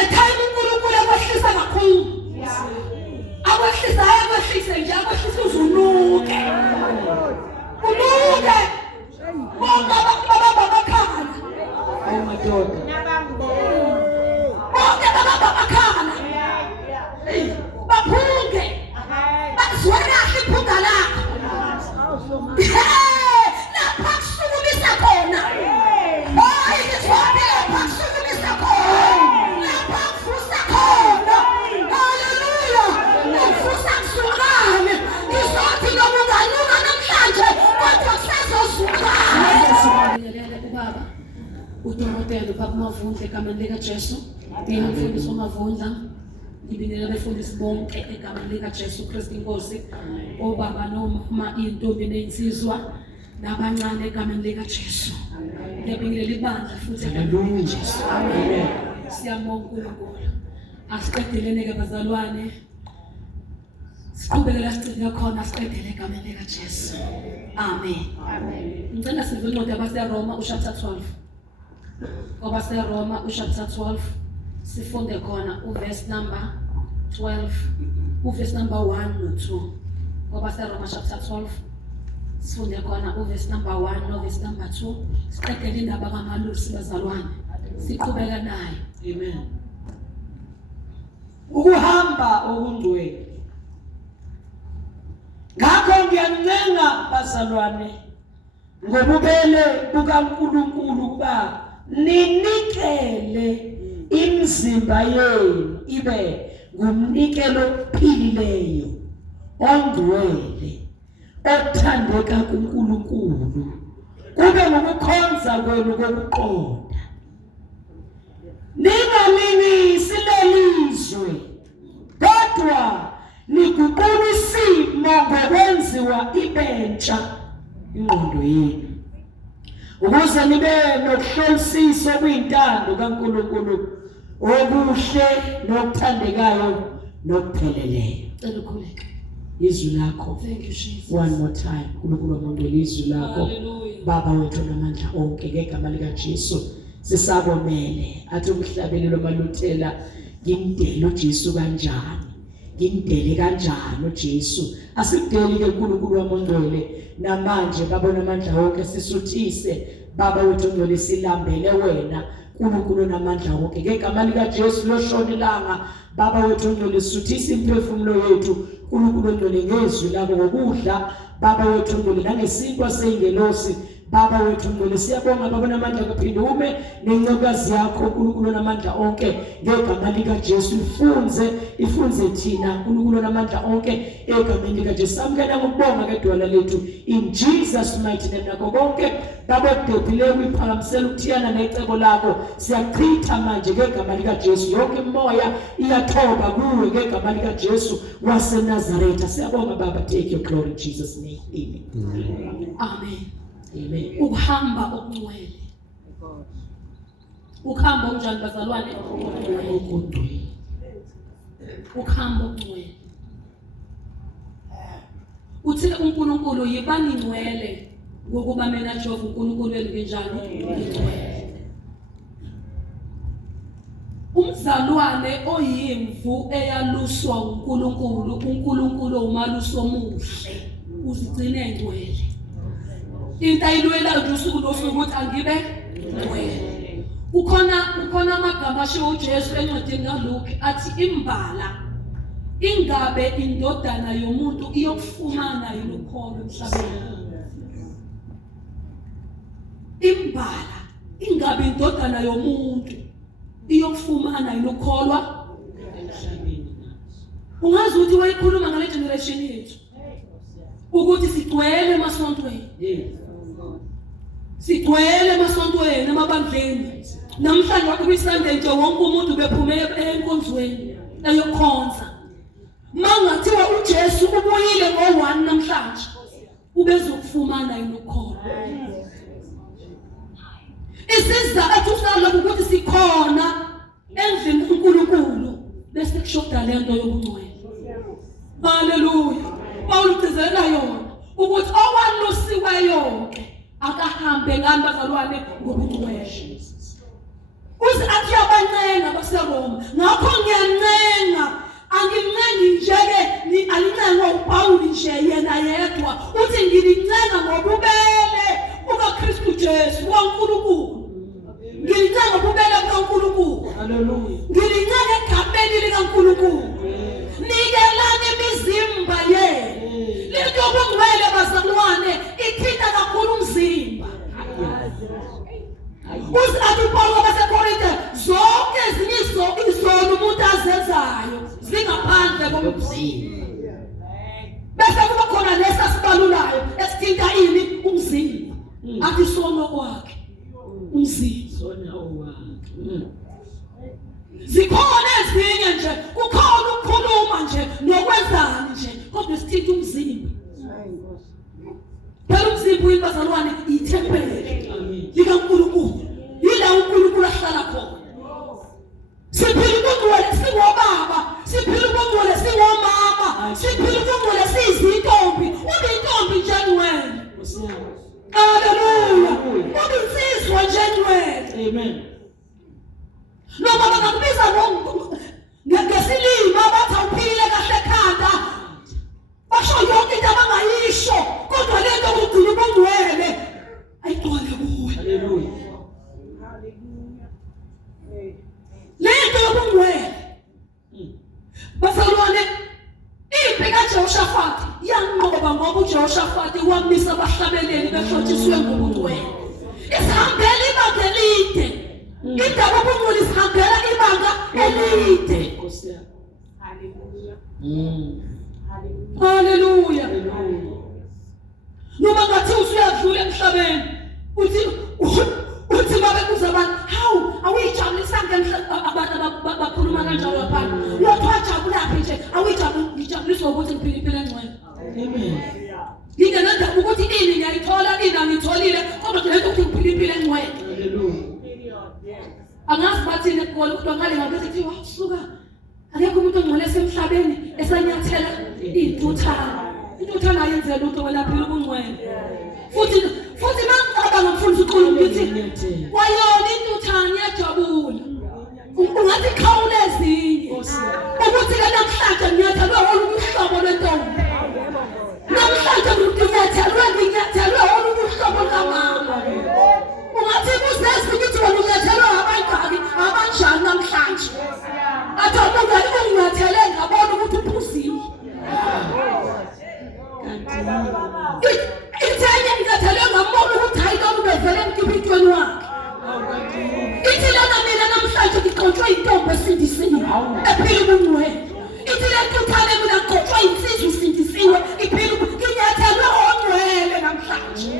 ekhaya uNkulunkulu akwehlisa kakhulu akwehlisa akwehlise nje akwehlisa uzunuke uluke bonke abantu babakhala madoda bonke babakhala baphunge bazwe kahle iphunga lakho lapha kusukumisa khona hayi ngizwaphi lapha kusukumisa khona lapha kufusa khona haleluya ufusa kusukane ngizothi noma ungaluka namhlanje kodwa kusazozukana ubaba udokotela ubaba Mavundla egameni lika Jesu ngiyamfundisa uMavundla ngibingelela abafundisi bonke egameni lika Jesu Kristu inkosi obaba noma intombi nensizwa nabancane egameni lika Jesu ngiyabingelela ibandla futhi egameni lika Jesu amen siyabonga uNkulunkulu asiqedelene ke bazalwane siqhubekela sicela khona siqedele egameni lika Jesu amen ngicela sive incwadi yabaseRoma chapter 12 kwabaseRoma chapter 12 sifunde khona uverse number 12 uverse number 1 no 2 kwabaseRoma chapter 12 sifunde khona uverse number 1 no verse number 2 siqedele indaba kaMalusi bazalwane siqhubeka naye amen ukuhamba okungcwele ngakho ngiyancenga bazalwane ngobubele bukaNkulunkulu kuba ninikele imizimba yenu ibe ngumnikelo ophilileyo ongcwele othandeka kuNkulunkulu kube ngokukhonza kwenu kokuqonda ningalingisi lelizwe kodwa niguqula isimo ngokwenziwa ibentsha ingqondo yenu ukuze nibe nokuhlolisisa kwintando kaNkulunkulu okuhle nokuthandekayo nokupheleleyo cela ukhuleke izwi lakho thank you Jesus one more time uNkulunkulu amandla izwi lakho baba wethu namandla onke ngegama lika Jesu sisabomele athi umhlabelelo maluthela ngimdele uJesu kanjani ngimdele kanjani uJesu asikudeli ke uNkulunkulu wamongcwele namanje baba namandla wonke sisuthise baba wethu ngcwele silambele wena uNkulunkulu namandla wonke ngegama lika Jesu loshonilanga baba wethu ngcwele sisuthise imphefumulo yethu uNkulunkulu ngcwele ngezwi lakho ngokudla baba wethu ngcwele nangesinto seyingelosi baba wethu ngcwele siyabonga baba namandla kaphinde ume nencokazi yakho uNkulunkulu namandla onke ngegama lika Jesu ifunze thina uNkulunkulu namandla onke egameni lika Jesu samkela ngokubonga kedwala lethu in Jesus mighty name nakho konke baba dedile kuyiphakamisela ukuthiyana necebo lakho siyachitha manje ngegama lika Jesu yonke imoya iyathoba kuwe ngegama lika Jesu waseNazaretha siyabonga baba take your glory in Jesus name amen amen amen ukuhamba okungcwele ukuhamba onjani bazalwane ukuhamba okungcwele uthi uNkulunkulu yibani ngcwele ngokuba mina Jehova uNkulunkulu wenu ngenjani ngcwele umzalwane oyimvu eyaluswa uNkulunkulu uNkulunkulu umaluso omuhle uzigcine ngcwele into ayilwela nje usuku nosuku ukuthi angibe ngcwele ukhona amagama asho uJesu encwadini kaLuke athi imbala ingabe indodana yomuntu iyokufumana ilukholo emhlabeni imbala ingabe indodana yomuntu iyokufumana ilukholwa emhlabeni ungazi ukuthi wayikhuluma ngale generation yethu ukuthi sigcwele emasontweni sigcwele emasontweni emabandleni namhlanje wakubisande nje wonke umuntu bephume enkonzweni eyokhonza mangathiwa uJesu ubuyile ngo1 namhlanje ubezokufumana ilukholo isizathu salokho ukuthi sikhona endlini kaNkulunkulu bese kushoda lento yobungcwele haleluya Paul uthezela yona ukuthi owalusiweyo ke akahambe ngani bazalwane ngobungcwele uze athi yabancenga Hallelujah. Ngilincane egameni likaNkulunkulu. Nikelani imizimba yenu. Lento yobungcwele bazalwane ithinta kakhulu umzimba. Uzathi Paulo waseKorinte zonke ezinye izono umuntu azenzayo zingaphandle komzimba. Bese kuba khona lesasibalulayo esithinta ini umzimba. Athi sono kwakhe umzimba. Sona owakhe. Zikhona ezinye nje kukhona ukukhuluma nje nokwenzani nje kodwa sithinta umzimba. Phela umzimba uyibazalwane ithempeli likaNkulunkulu. Yila uNkulunkulu ahlala khona. Siphila ubungcwele singobaba, siphila ubungcwele singomama, siphila ubungcwele siyizintombi. Uyintombi nje ngcwele. Hallelujah. Uyinsizwa nje ngcwele. Amen. Noma bangakubiza ngesilima bathi awuphile kahle ekhanda. Basho yonke into abangayisho kodwa lento ukugcina ubungcwele ayigcwale kuwe. Hallelujah. Lento yobungcwele. Bazalwane impi kaJehoshaphat yanqoba ngoba uJehoshaphat wamisa abahlabeleli behlotshiswe ngobungcwele. Isihambele ibanga elide. Indaba ubungcwele isihambela ibanga elide. Hallelujah. Noma ngathi usuyadlula emhlabeni uthi babe kuzabantu hawu awuyijabulisanga abantu bakhuluma kanjalo lapha lokho ajabulaphi nje awuyijabuliswa ukuthi ngiphiliphile engcwele. Amen. Ngingenza ukuthi ini ngiyayithola ini angitholile kodwa lento ukuthi ngiphiliphile engcwele. Hallelujah. Angazi bathini kodwa kodwa ngale ngabe sithi wasuka akekho umuntu ongcwele esemhlabeni esanyathela intuthana ayenzela ukuthi welaphile ubungcwele. Futhi mangicabanga ngifuna ukukhuluma ukuthi wayona intuthana iyajabula. Ungathi khawule ezinye ukuthi ke namhlanje nginyathelwe olunye uhlobo lwentombi. Namhlanje nginyathelwe olunye uhlobo lukamama. Ungathi kuzezinye ukuthi wena unyathelwe abangaki abanjani namhlanje. Athi abangaki unginyathele ngabona ukuthi uphuzile. Ithenya ngithathelwe ngambona ukuthi hayilona ubevele emkibitweni wakhe. Ithi lana mina namhlanje ngiqontshwe intombi esindisiwe ephila ubungcwele. Ithi le ntuthane mina ngiqontshwe insizwa isindisiwe iphila nginyathelwe ongcwele namhlanje.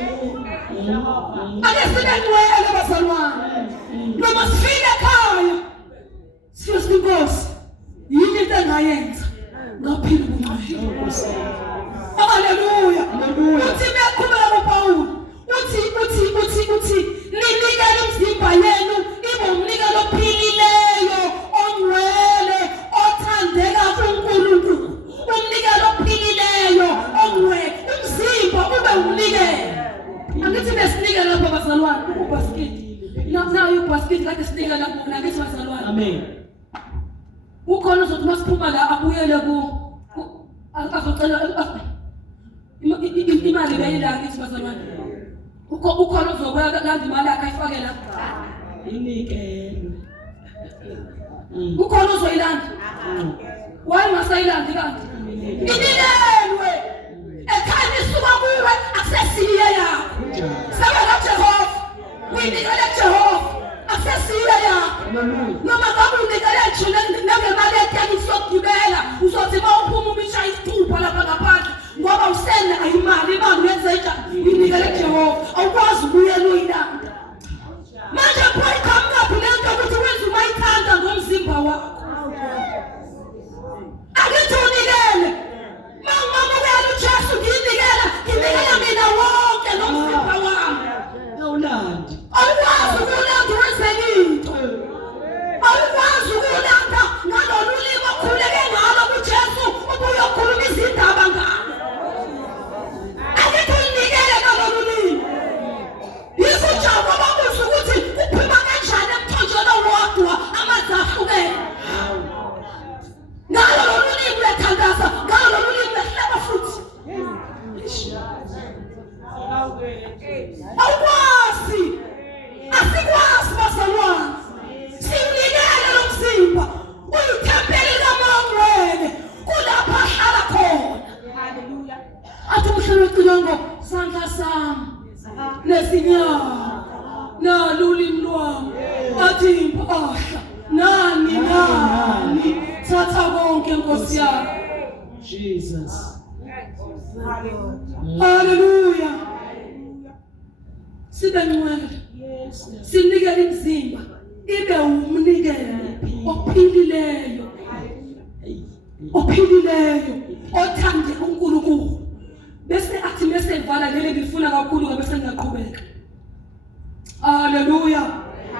Ake sibe ngcwele bazalwane. Noma sifike ekhaya siyosi Nkosi yini into engayenza ngaphila ubungcwele. Hallelujah. Uthi bekhuluma kuPaul. Uthi ninikele umzimba yenu ibe umnikelo ophilileyo, ongcwele, othandeka kuNkulunkulu. Umnikelo ophilileyo, ongcwele. Umzimba ube umnikelo. Angithi besinikela lapha bazalwane ubasket. Nayo ubasket kade sinikela lapha nakithi bazalwane. Amen. Ukhona uzothi masiphuma la abuyele azocela imali beyila kithi bazalwane. Ukhona uzobuya kanti imali yakhe ayifake lapha. Inikele. Ukhona uzoyilanda. Wayengasayilandi kanti. Inikelwe. Ekhaya isuka kuwe akusesiye yakho. Sebeka Jehova. Uyinikele Jehova. Akusesiye yakho. Noma ngabe unikele nje nangemali yakhe isokugibela uzothi mawuphuma umisha isithupha lapha ngaphandle. Ngoba usena ayimali uyenze njani uyinikele Jehova awukwazi ukuyela uyilanda. Manje phoyi kamngaphi lento ukuthi wenze umayithanda ngomzimba wakho. Akithi unikele mangimama uyala uJesu nginikela mina wonke nomzimba wami. Awulandi. Awukwazi ukulanda wenze into. Awukwazi ngibonge Nkosi yami. Jesus. Hallelujah. Sibe ngcwele. Yes. Sinikele imizimba ibe umnikelo ophilileyo. Ophilileyo othande uNkulunkulu. Bese athi mesevala leli ngifuna kakhulu ngabe sengiyaqhubeka. Hallelujah.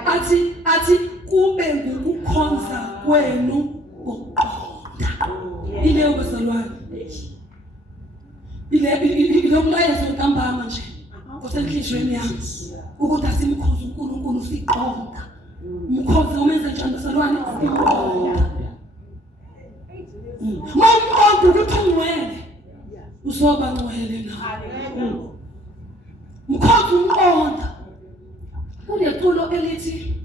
Athi kube ngukukhonza kwenu ngokuqonda. Ileyo bezalwane. Ile umlayezo ntambama nje. Osenhlizweni yami. Ukuthi asimkhonza uNkulunkulu siqonda. Umkhonza umenze njani bezalwane? Siqonda. Mawuqonda ukuthi ungcwele. Uzoba ngcwele nawe. Mkhonza umqonda. Kuneculo elithi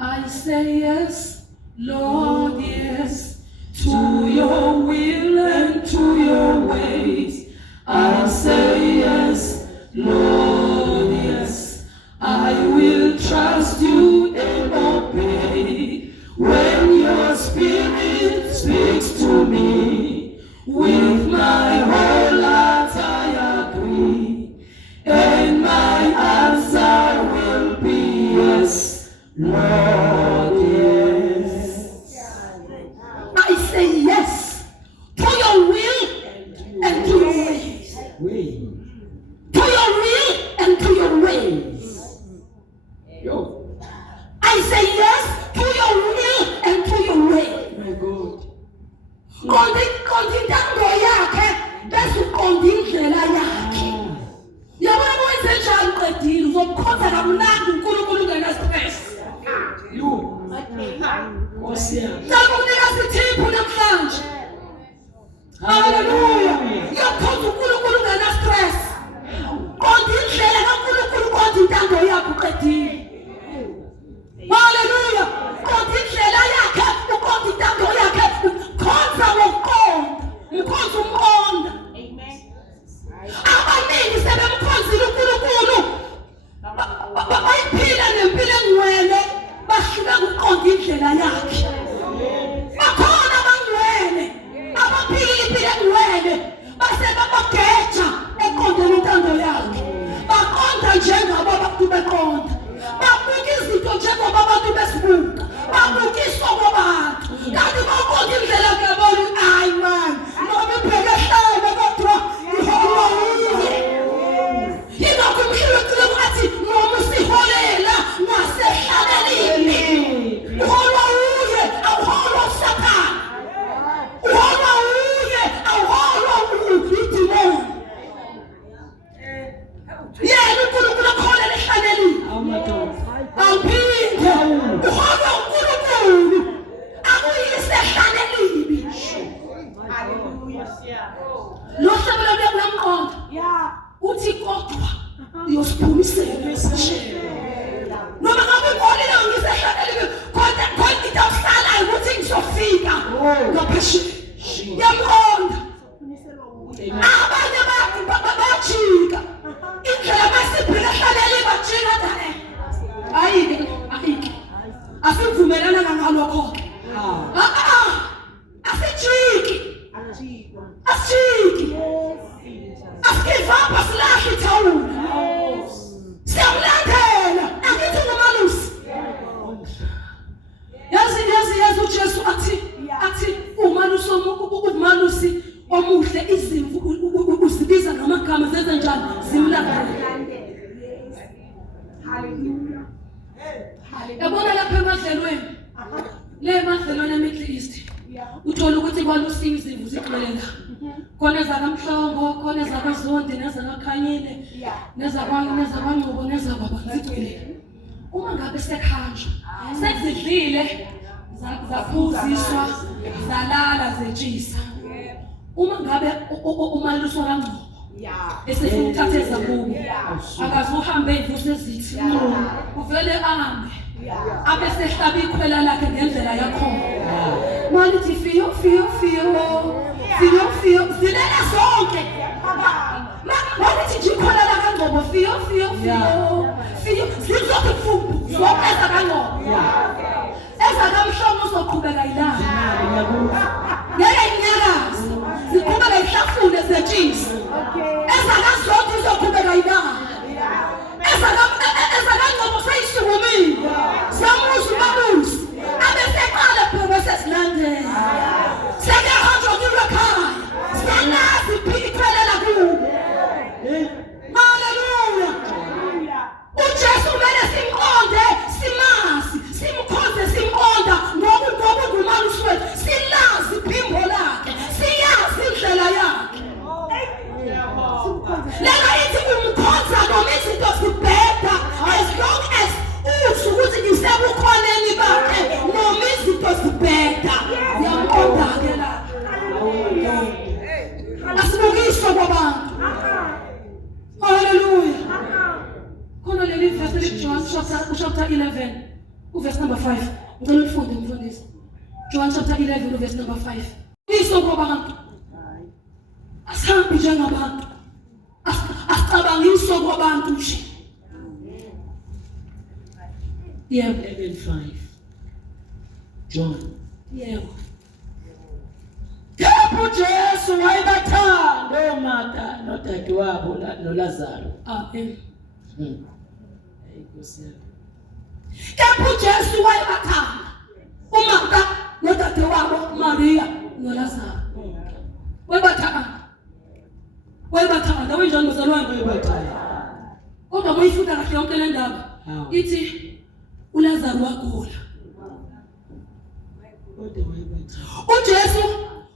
I say yes, Lord, yes, to your will and to your ways. I say yes, Lord, yes, I will trust you and obey. When your spirit speaks to me, with my whole heart I agree, and my answer will be yes, Lord, yes. I say yes to your will and to your ways. To your will and to your ways. I say yes to your will and to your ways. My God. Kontintango yakhe bese uqonda indlela yakhe. Yabona kwenze njani qedile uzomkhonza kamnandi uNkulunkulu ungena stress. Nkosi yami. Sakunika sithiphu namhlanje. Hallelujah. Yakhonza uNkulunkulu ungena stress. Qonda indlela kaNkulunkulu qonda intango yakho qedile. Hallelujah. Qonda indlela yakhe uqonda intango yakhe. Khonza ngokuqonda. Mkhonza umqonda. Amen. Abaningi sebemkhonzile uNkulunkulu. Bayiphila nempilo engcwele bashika ukuqonda indlela yakhe. Bakhona abangcwele abaphila impilo engcwele base babageja eqondeni intando yakhe. Baqonda njengabo abantu beqonda. Babuka izinto njengoba abantu besibuka. Babukiswa kwabantu. Kanti baqonda indlela yakhe ayi man. Noma ubheke ehlane kodwa iholo uye. Yingakho umhlephile athi noma usiholela ngasehlalelini. Iholo uye awuholo Sathane. Iholo uye awuholo idimoni. Yena uNkulunkulu akholela ehlalelini. Awuphinde uholo uNkulunkulu akuyise ehlalelini. Lo hlobo lwamqonda. Uthi kodwa uyosiphumisela esisheni. Noma ngabe ngolile ngisehlalelini kodwa into awusalayo ukuthi ngizofika ngaphesheya. Yamqonda. Abanye bajika. Indlela masibheka ehlalelini bajika dale. Ayike. Asivumelana ngalokho. Asijiki. Asivapha silahle ithawula. Siyamlandela. Akithi ngumalusi. Yazi uJesu athi umalusi omuhle izimvu uzibiza ngamagama zenze njani zimlandele. Hallelujah. Yabona lapha emadlelweni. Le madlelweni eMiddle East. Uthola ukuthi kwalusiwe izimvu zigcwelela. Khona ezakamhlongo, khona ezakwaZondi, nezakaKhanyile, nezakwaNgcobo, nezakwaBanzigcwele. Uma ngabe sekhanjwa, sekuzidlile, zaphuziswa, zalala zetshisa. Uma ngabe umalusi kaNgcobo esefuna ukuthatha ezakubo, akaze uhambe ivuse ezithi, uvele ahambe. Abese hlaba ikhwela lakhe ngendlela yakhona. Malithi fiyo zilela zonke. Malithi nje ikhwela la kaNgcobo fiyo zizothi fuku zonke zakaNgcobo. Ezakamhlongo uzoqhubeka ilanga. Ngeke zetshisi ezakazonke izoqhubeka ibanga ezakangcobo seyisukumile siyamuza umabuzi abeseqala phela sesilandela sekuyahanjwa kulo ekhaya siyanazi iphelela kubo. Haleluya. uJesu kumele simqonde simazi simkhonze simqonda ngoba ngumalusi wethu silazi iphimbo lakhe siyazi indlela yakhe. Lena ithi umkhonza noma izinto zibheda as long as usho ukuthi ngisebukhoneni bakhe noma izinto zibheda yamqonda-ke la asibukiswe kwabantu. Haleluya. Khona leli verse John chapter 11 uverse number 5 ngicela ufunde mfundisi. John chapter 11 uverse number 5 iso kwabantu asahambi njengabantu asicabangiso kwabantu nje. Yebo 11:5 John. Yebo. Kepha uJesu wayebathanda oMartha nodadewabo noLazaro. Amen. Kepha uJesu wayebathanda uMartha nodadewabo Maria noLazaro. Wayebathanda wenjani mzalwane? Wayebathanda. Kodwa mayifunda kahle yonke le ndaba ithi uLazaro wagula.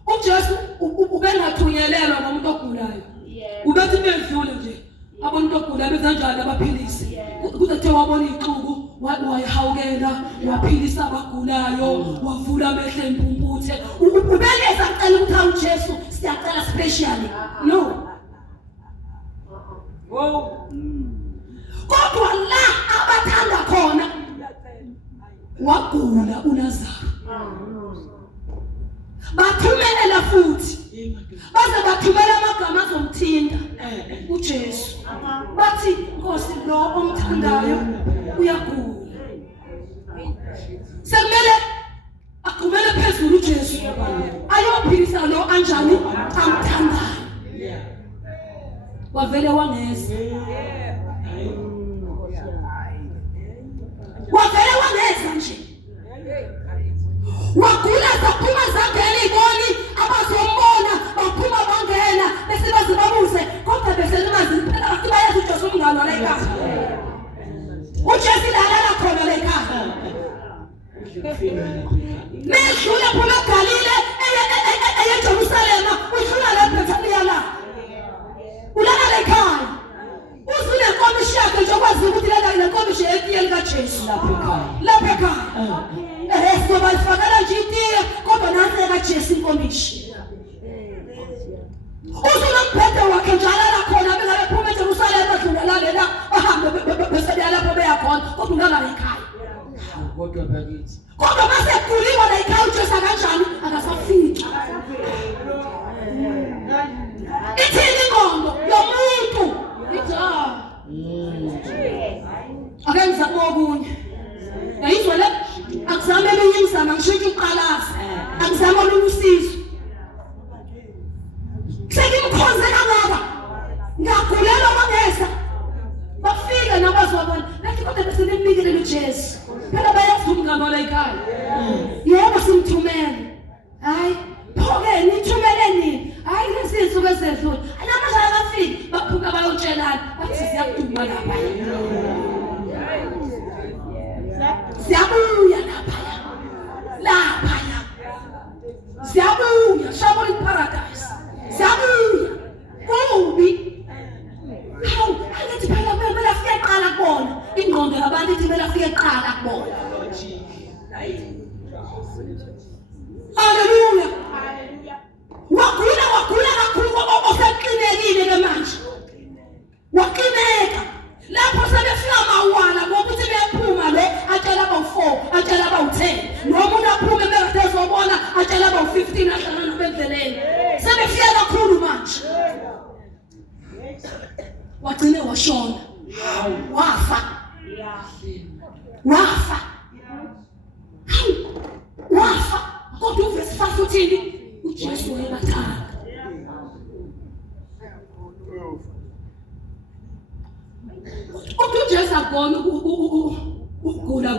uJesu ubengathunyelelwa ngomuntu ogulayo. Ubethi bedlule nje abantu ogulayo bezanjani abaphilisi. Kuze kuthe wabona ixuku wayihawukela waphilisa abagulayo wavula amehlo empumputhe. Ubeleza acela ukuthi uJesu siyacela specially. No. Kodwa la abathanda khona wagula uLazaro. Bathumela futhi baze bathumela amagama azomthinta uJesu. Bathi Nkosi lo omthandayo uyagula. Sekumele aqhubele phezulu uJesu ayophilisa lo anjani amthandayo. Wavele wangeza. Wavele wangeza nje. Wagula zaphuma zangena iboni abazombona baphuma bangena bese bazibabuze kodwa bese limazi phela bathi bayazi uJesu umngalo la ekhaya. uJesu lalala khona la ekhaya. Meshula phuma Galile eye Jerusalem ushula la Bethania la. Ulala la ekhaya. Uzule nkomishi yakhe nje kwazi ukuthi le nkomishi etiye kaJesu lapha ekhaya. Soba ifakela nje itiye kodwa nansi kaJesu inkomishi. Uzomphethe wakhe njalo la khona bengabe phuma eJerusalem badlula lela bahambe besebeya lapho beya khona kodwa ungala la ekhaya. Kodwa bakithi. Kodwa mase kuliwa la ekhaya uJesu kanjani akasafiki. Ithini ingqondo yomuntu ija. Akenzama okunye. Yayizwa le akuzame ebenyimsana ngishintshe uqalaza akuzama olusizo sekimkhonze kangaka ngagulelwa wangeza bafika nabazobona bathi kodwa bese bembikele uJesu phela bayazi umngano la ekhaya. Yebo simthumele. Hayi phoke nithumele nini? Hayi lesizwe ezedlule namanje akafiki baphuka bayotshelana bathi siyakuduma lapha. Siyabuya lapha siyabuya shabona iparadise siyabuya kubi. Hawu angithi phela kumele afike eqala kubona ingqondo yabantu ithi kumele afike eqala kubona. Haleluya. Wagula kakhulu ngoba useqinekile ke manje. Waqineka lapho sebefika mawala ngokuthi bephuma lo atshela aba-4 atshela aba-10 noma unaphume bekade ezobona atshela aba-15 ahlangana nabendleleni sebefika kakhulu manje. Wagcine washona wafa kodwa uverse 5 uthini? uJesu wayebathanda. uJesu akubona ukugula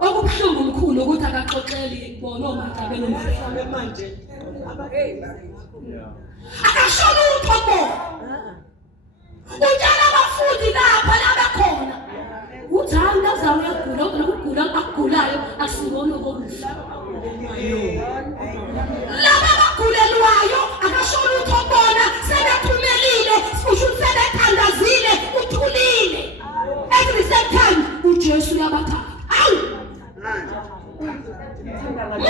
kobuhlungu omkhulu ukuthi akaxoxeli kubona omagabeni omhlaba manje akashona uthobo utshela abafundi lapha labekhona uthanda Lazaro uyagula ukugula akugulayo asibone kokufa laba bagulelwayo akashona uthobona sebephumelile usho sebethandazile uthulile at the same time uJesu uyabathanda awu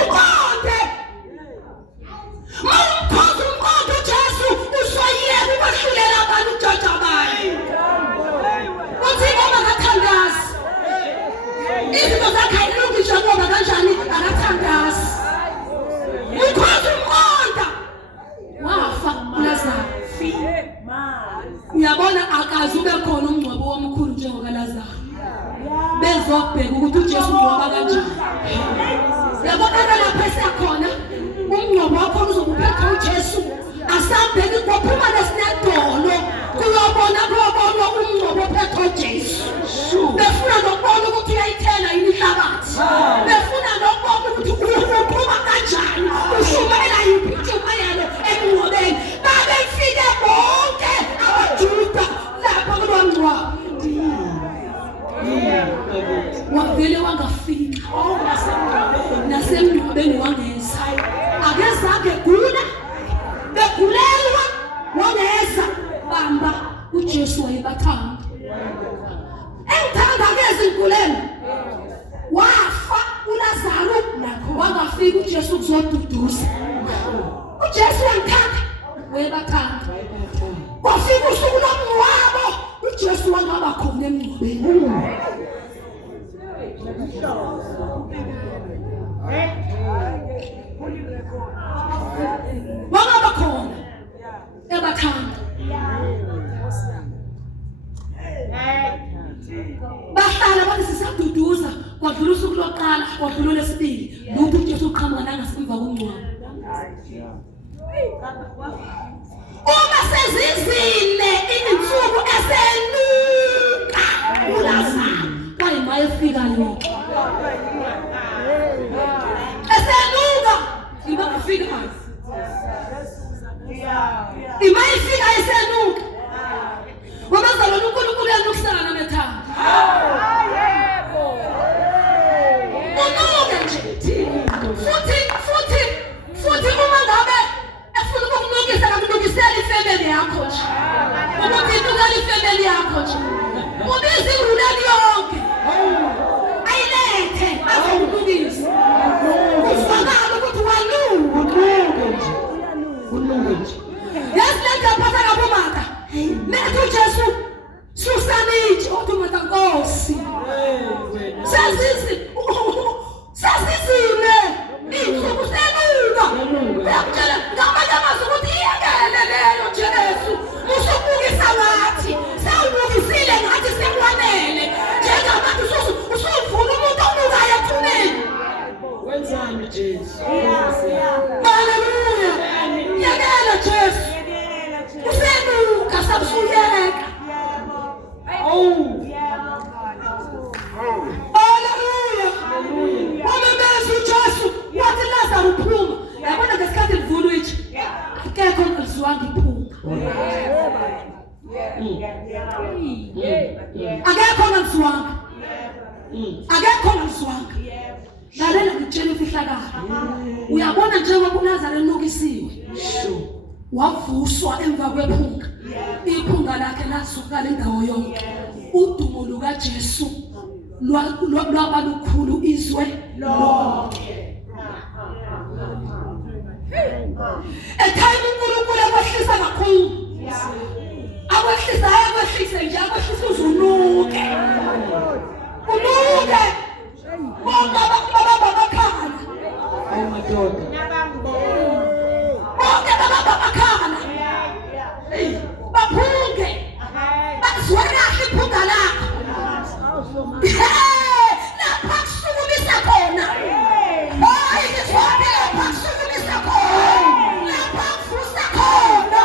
ukonde mawukhoza umqondo uJesu usoyeka ukwahlulela abantu ujaja bayi uthi ngoba akathandazi izinto zakhe ayilungisha ngoba kanjani akathandazi ukhoza umqondo wafa uLazaro uyabona akazi ube khona umngcwabo omkhulu njengoka Lazaro bezobheka ukuthi uJesu ungcwaba kanjani yabona lapha esiyakhona umngcwabo wakho uzokuphetha uJesu asambheki ngophuma lesinedolo kuyobona umngcwabo ophetha uJesu befuna nokubona ukuthi uyayithela yini ihlabathi befuna nokubona ukuthi uphuma kanjani ushumela yiphi intshumayelo emngcwabeni babefike bonke abaJuda lapha kulo mngcwabo wavele wangafika nasemngcwabeni wangeza akezake gula begulelwa wangeza bamba uJesu wayebathanda engithanda kezingulelo wafa uLazaro wangafika uJesu kuzoduduza uJesu wangithanda wayebathanda kwafika usuku lomngcwabo uJesu wangaba khona emngcwabeni wangaba khona ebathanda bahlala bathi sisaduduza kwadlula usuku lokuqala kwadlula lesibili lutho uJesu uqhamuka nangasemva komngcwabo uma sezizile insuku esenuka uLazaro kayima efika yonke esenuka ibafika imayifika esenuka wabazalwa uNkulunkulu yanukusana namethanda unuke nje futhi uma ngabe efuna ukunukisa akunukisela ifamily yakho nje ukuthi inukela ifamily yakho nje ubiza iruleli yonke ayilethe azokunukisa uzwakala ukuthi wanuke nje yasileta phatha ngabomaka methu uJesu susanithi othumata Nkosi sasizile insuku senuka uyakutshela ngamanye amazwi ukuthi iyekele leyo Jesu usubukisa ngathi sawubukisile ngathi sekwanele njengabantu usuvula umuntu onukayo ethuneni wenzani Jesu haleluya yekela Jesu usenuka sabusuyeka haleluya wamemeza uJesu wathi Lazaro phuma yabona ngesikhathi livulwa ithi akekho ongizwanga iphuma akekho ongizwanga lalela ngitshela ifihlakala uyabona njengoba uLazaro enukisiwe wavuswa emva kwephunga iphunga lakhe lasuka lendawo yonke udumo lukaJesu lwaba lukhulu izwe lonke ekhaya uNkulunkulu akwehlisa kakhulu akwehlise nje akwehlisa uzunuke unuke bonke babakhala madoda bonke babakhala baphunge bazwe kahle iphunga lakho lapha kusukumisa khona hayi ngizwile lapha kusukumisa khona lapha kufusa khona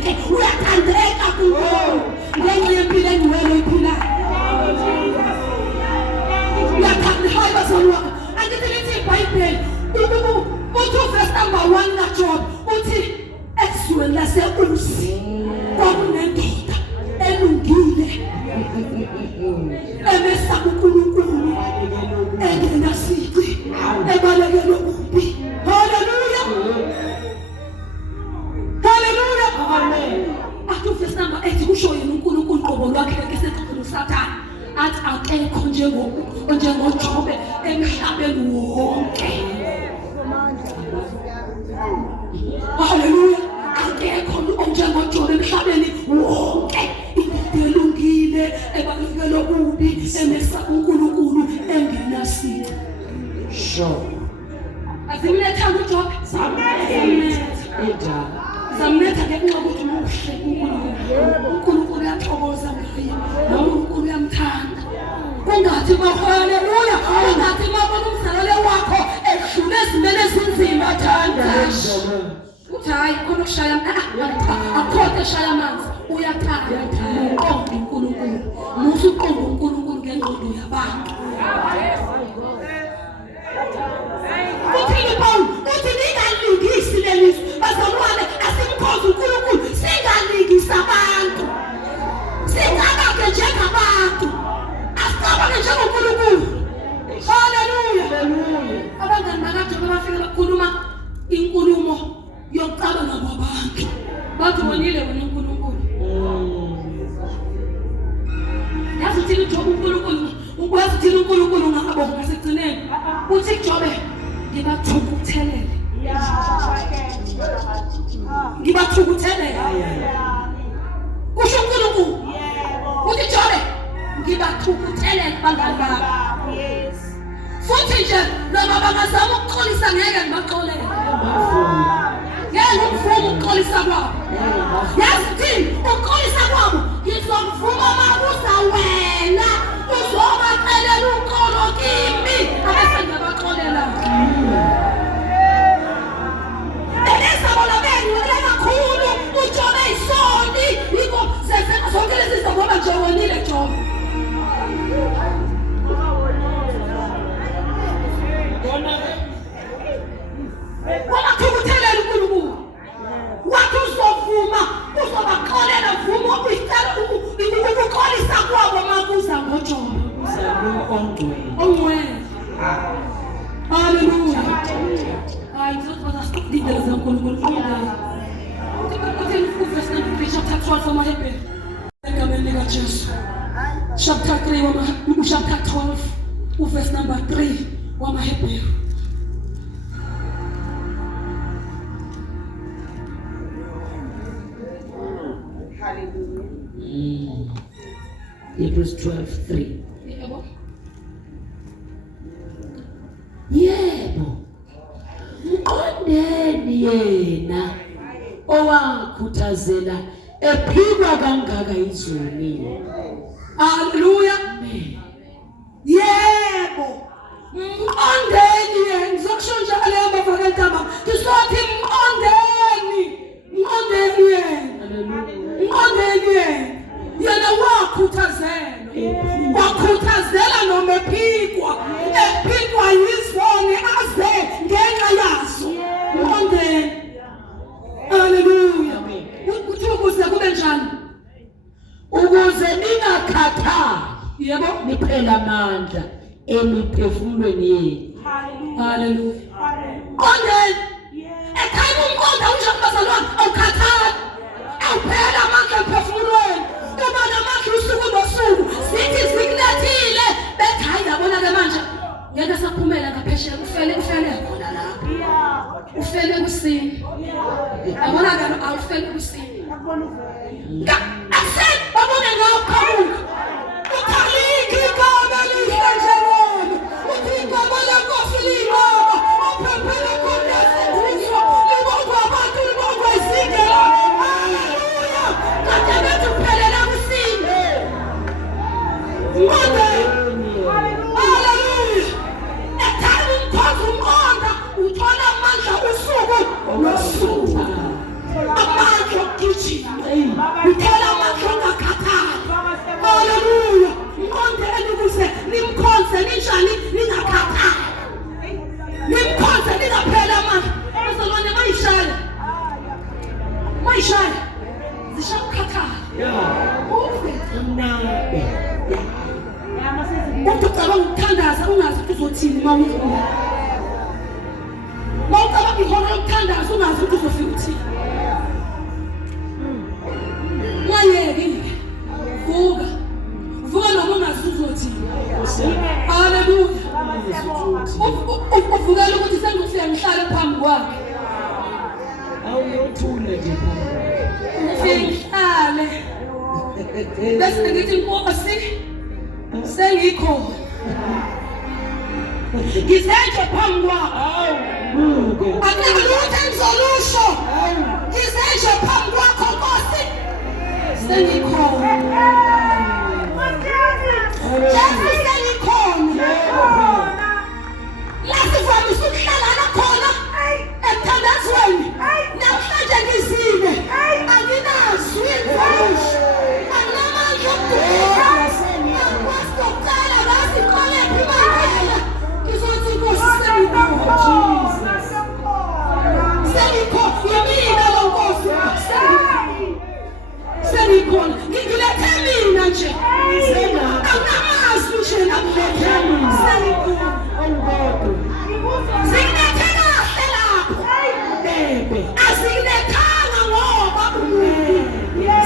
uthandeke, uyathandeka kuNkulunkulu ngenxa yempilo engcwele oyiphilayo. Uyathandeka bazalwane wami. Angithi lithi iBhayibheli uthi verse number 1 kaJob uthi ezweni lase-Uzi kwakunendoda elungile emesaba uNkulunkulu engenasici ebalekele okubi. Haleluya, haleluya, amen. Athi verse number 8 kusho yena uNkulunkulu qobo lwakhe ngeseqhulu uSathane athi akekho njengoJob emhlabeni wonke. Haleluya, akekho njengoJob emhlabeni wonke. Indoda elungile ebalekele okubi emesaba uNkulunkulu engenasici. Sure. Azimletha uJob, Eda. zamletha ngenxa yokuthi muhle uNkulunkulu uyathokoza ngaye, uNkulunkulu uyamthanda. Kungathi haleluya, kungathi mabona umzalwane wakho edlule ezimene ezinzima athanda. Uthi hayi khona ukushaya akhoke eshaya amanzi, uyathanda uqonda uNkulunkulu, musu uqonda uNkulunkulu ngengqondo yabantu. Uthini Paul? Uthi ningalingisi lelizwe bazalwane, asimkhoze uNkulunkulu, singalingisa abantu, singabake njengabantu, asicabane njengoNkulunkulu. Haleluya, haleluya. Abangani bakaJob bafika bakhuluma inkulumo yokucabanga kwabantu, bathi bonile wena uNkulunkulu. Yazi uthini Job uNkulunkulu? Ukwazi uthini uNkulunkulu ngakabonga ngasekugcineni? Uthi kuJob ngibathukuthelele, ngibathukuthelele. Kusho uNkulunkulu uthi Job ngibathukuthelele bangani bami. Futhi nje noma bangazama ukuxolisa ngeke ngibaxolele. Ngeke ngivuma ukuxolisa kwabo. Yazi uthini? Ukuxolisa kwabo ngizokuvuma makuza wena uzobacelela uxolo kimi abese ngiyabaxolela. Elesabona benu wena kakhulu uJob eyisoni yiko zonke lezi zinto nje wonile Job. Wabathukuthelela uNkulunkulu, wathi uzovuma uzobaxolela, vuma ukuxolisa kwabo makuza ngoJob ongcwele. Haleluya. Hayi ngizokuba sibindele zaNkulunkulu fundayo. Uthi verse 9 chapter 12 wamaHebheru egameni likaJesu. Chapter 3 chapter 12 verse number 3 wamaHebheru. Hebrews 12:3. Yebo, mqondeni yena owakhuthazela ephikwa kangaka izoni. Haleluya. Yebo, mqondeni yena. Ngizokusho njalo leyo bafaka enkaba. Ngisothi mqondeni yena. Mqondeni yena. Yena wakhuthazela noma ephikwa yizoni aze ngenxa yazo. Mqondeni. Haleluya. Uthi ukuze kube njani? Ukuze ningakhathali, yebo, niphela amandla emiphefumulweni yenu. Haleluya. Mqondeni. Ekhaya umqonda unjani bazalwane? Awukhathali, awuphela amandla emphefumulweni. Kuba namandla usuku nosuku sithi zikulethile bethi hayi yabona-ke manje ngeke saphumela ngaphesheya. Ufele khona lapho, ufele kusini. Yabona-ke awufele kusini. Akuseni babone ngawuqhamuka ukhaliki igama elihle njengoba uthi igama lenkosi liyibaba uphephele khona esindiswa libongwa abantu libongwa izingela. Haleluya. Kade bethi uphelela kusini. Haleluya. Ekhaya umkhozi umqonda uthola amandla usuku nosuku, amandla okugijima. uvukela ukuthi sengifike ngihlale phambi kwakhe. Awuyothula nje ngihlale bese ngithi Nkosi sengikhona ngizenje phambi kwakho akunalutho engizolusho ngizenje phambi kwakho Nkosi sengikhona Jesu sengikhona lasivamise ukuhlalana khona emthandazweni namhlanje ngizile anginazwi imvuzo anginamandla okuduka angikwazi ngasikhole phimangela ngizothi Nkosi sengikhona yimina lo Nkosi sengikhona ngilethe mina nje anginamazwi nje nakulethe mina sengikhona Signethela lapho bebe asinethanga ngoba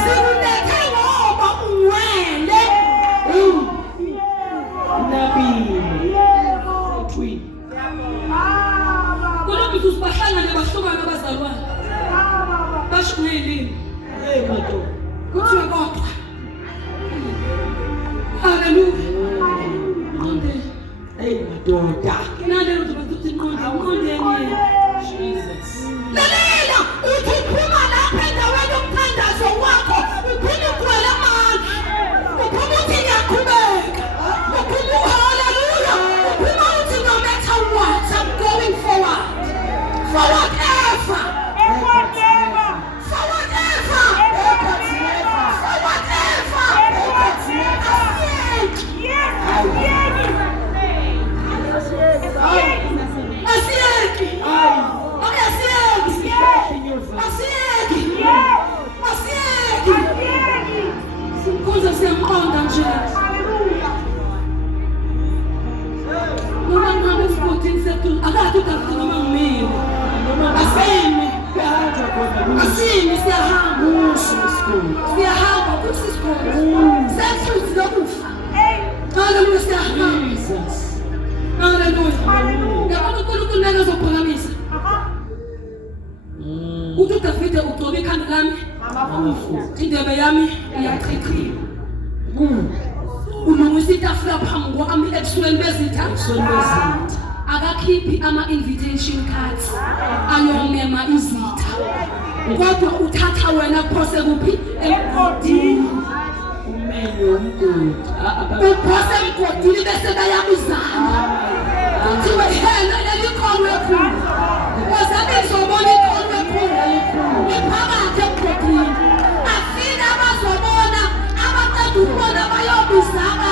sinethe ngoba ungwele nabile twin kulomuntu usibahlangane bahlukana abazalwane bashwili madoda kuthiwe kodwa haleluya madoda nalelo ndoda inqondeni Jesus lalela uthi phuma lapha endaweni yomthandazo wakho uphinde ugcwele amandla uphuma uthi ngiyaqhubeka uphuma haleluya uphuma uthi no matter what I'm going forward for whatever Siyamqonda nje noma ngabe sibuthini sethu akade uDavid noma ngimile asimi siyahamba siyahamba kusisikole sesithi lokufa haleluya siyahamba haleluya ngabona uNkulunkulu nake uzophakamisa uthi uDavid ugcobe ikhanda lami indebe yami iyachithile ulungisa itafula phambi kwami ebusweni bezitha akakhiphi ama-invitation cards ayomema izitha kodwa uthatha wena kuphose kuphi emgodini umele umgodi uphose emgodini bese bayabuzana kuthiwe hena lelikholo ekhulu wazame ngizobona ikholo ekhulu iphakathi emgodini afika abazobona abaqeda ukubona bayobuzana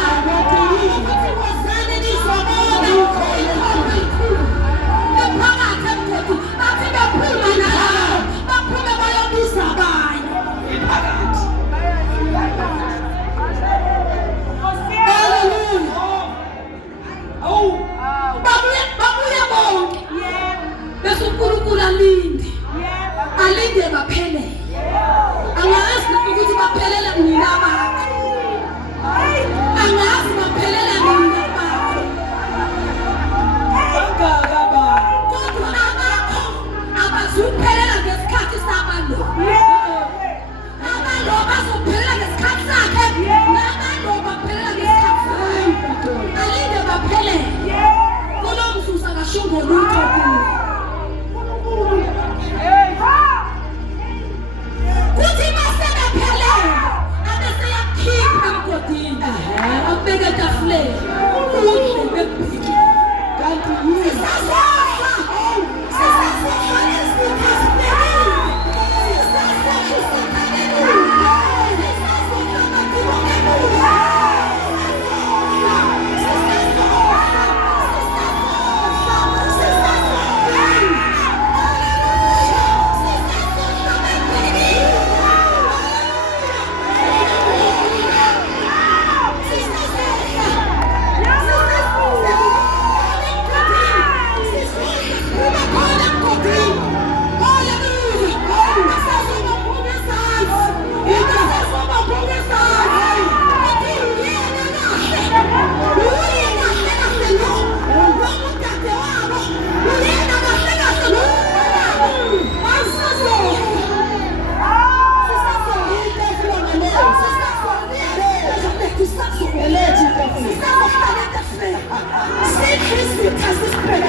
ukuthi wazane nizobona ikholo ekhulu ephakathi emgodini bathi bephuma nalabo baphume bayobuza abanye ephakathi babuya bonke bese uNkulunkulu alinde baphelele angazi ukuthi baphelele nina bakhe angazi baphelele nina bakhe kodwa abakho abazuphelela ngesikhathi sabalo abalo bazophelela ngesikhathi sakhe nabalo baphelela ngesikhathi sakhe alinde baphelele kulo mzuzu akashongo lutho kulo kuthi masebephelele abese siyasitha sisiphele